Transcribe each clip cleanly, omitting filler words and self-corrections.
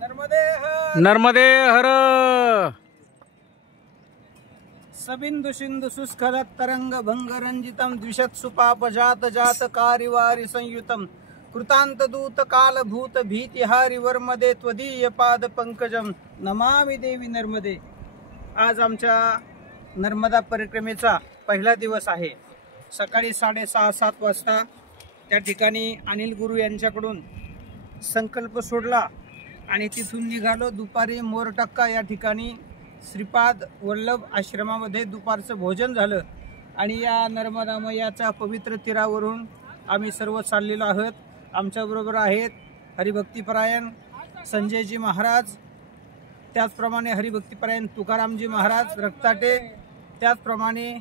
नर्मदे हर। सबिंदु सिंधु सुस्खलत तरंग भंग रंजितम द्विषत सुपापजात जात कारिवारि संयुतम कृतांत दूत काल भूत भीतिहारी वर्मदे त्वदीय पाद पंकजम नमामि देवी नर्मदे। आज आमच्या नर्मदा परिक्रमेचा पहिला दिवस आहे। सकाळी 6:30-7 वाजता त्या ठिकाणी अनिल गुरु यांच्याकडून संकल्प सोडला आणि तिथून निघालो। दुपारी मोरटक्का या ठिकाणी श्रीपाद वल्लभ आश्रमामध्ये दुपारचं भोजन झालं आणि या नर्मदा मैयाच्या पवित्र तीरावरून आम्ही सर्व चाललेलो आहोत। आमच्याबरोबर आहेत हरिभक्तीपरायण संजयजी महाराज, त्याचप्रमाणे हरिभक्तीपरायण तुकारामजी महाराज रक्ताटे, त्याचप्रमाणे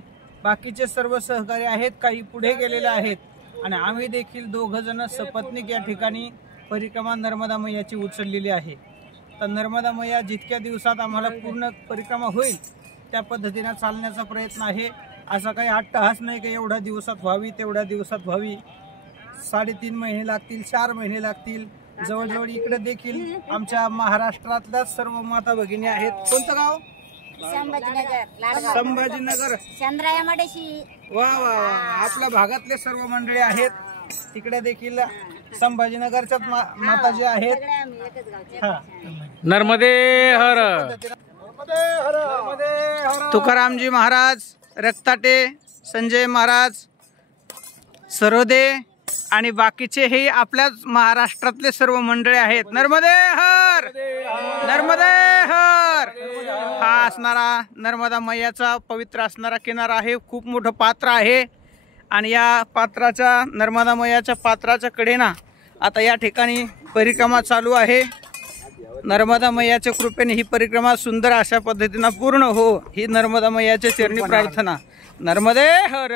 बाकीचे सर्व सहकारी आहेत, काही पुढे गेलेले आहेत आणि आम्ही देखील 2 जण सपत्नीक या ठिकाणी परिक्रमा नर्मदा मैयाची उचललेली आहे। तर नर्मदा मैया जितक्या दिवसात आम्हाला पूर्ण परिक्रमा होईल त्या पद्धतीने चालण्याचा प्रयत्न आहे। असा काही अट्टहास नाही की एवढ्या दिवसात व्हावी तेवढ्या दिवसात व्हावी। 3.5 महिने लागतील, 4 महिने लागतील। जवळजवळ इकडे देखील आमच्या महाराष्ट्रातल्या सर्व माता भगिनी आहेत। कोणतं गाव? संभाजीनगर चंद्रायामडेशी। वा वा वा, आपल्या भागातले सर्व मंडळी आहेत। तिकडे देखील संभाजीनगरच्याच माताजी आहेत। नर्मदे हर। तुकारामजी महाराज रक्ताटे, संजय महाराज सरोदे आणि बाकीचे हे आपल्याच महाराष्ट्रातले सर्व मंडळी आहेत। नर्मदे हर, नर्मदे हर। हा असणारा नर्मदा मैयाचा पवित्र असणारा किनारा आहे। खूप मोठं पात्र आहे आणि या पात्राच्या नर्मदा मैयाच्या पात्राच्या कडेना आता या ठिकाणी परिक्रमा चालू आहे। नर्मदा मैयाच्या कृपेने ही परिक्रमा सुंदर अशा पद्धतीने पूर्ण हो ही नर्मदा मैयाच्या चरणी प्रार्थना। नर्मदे हर।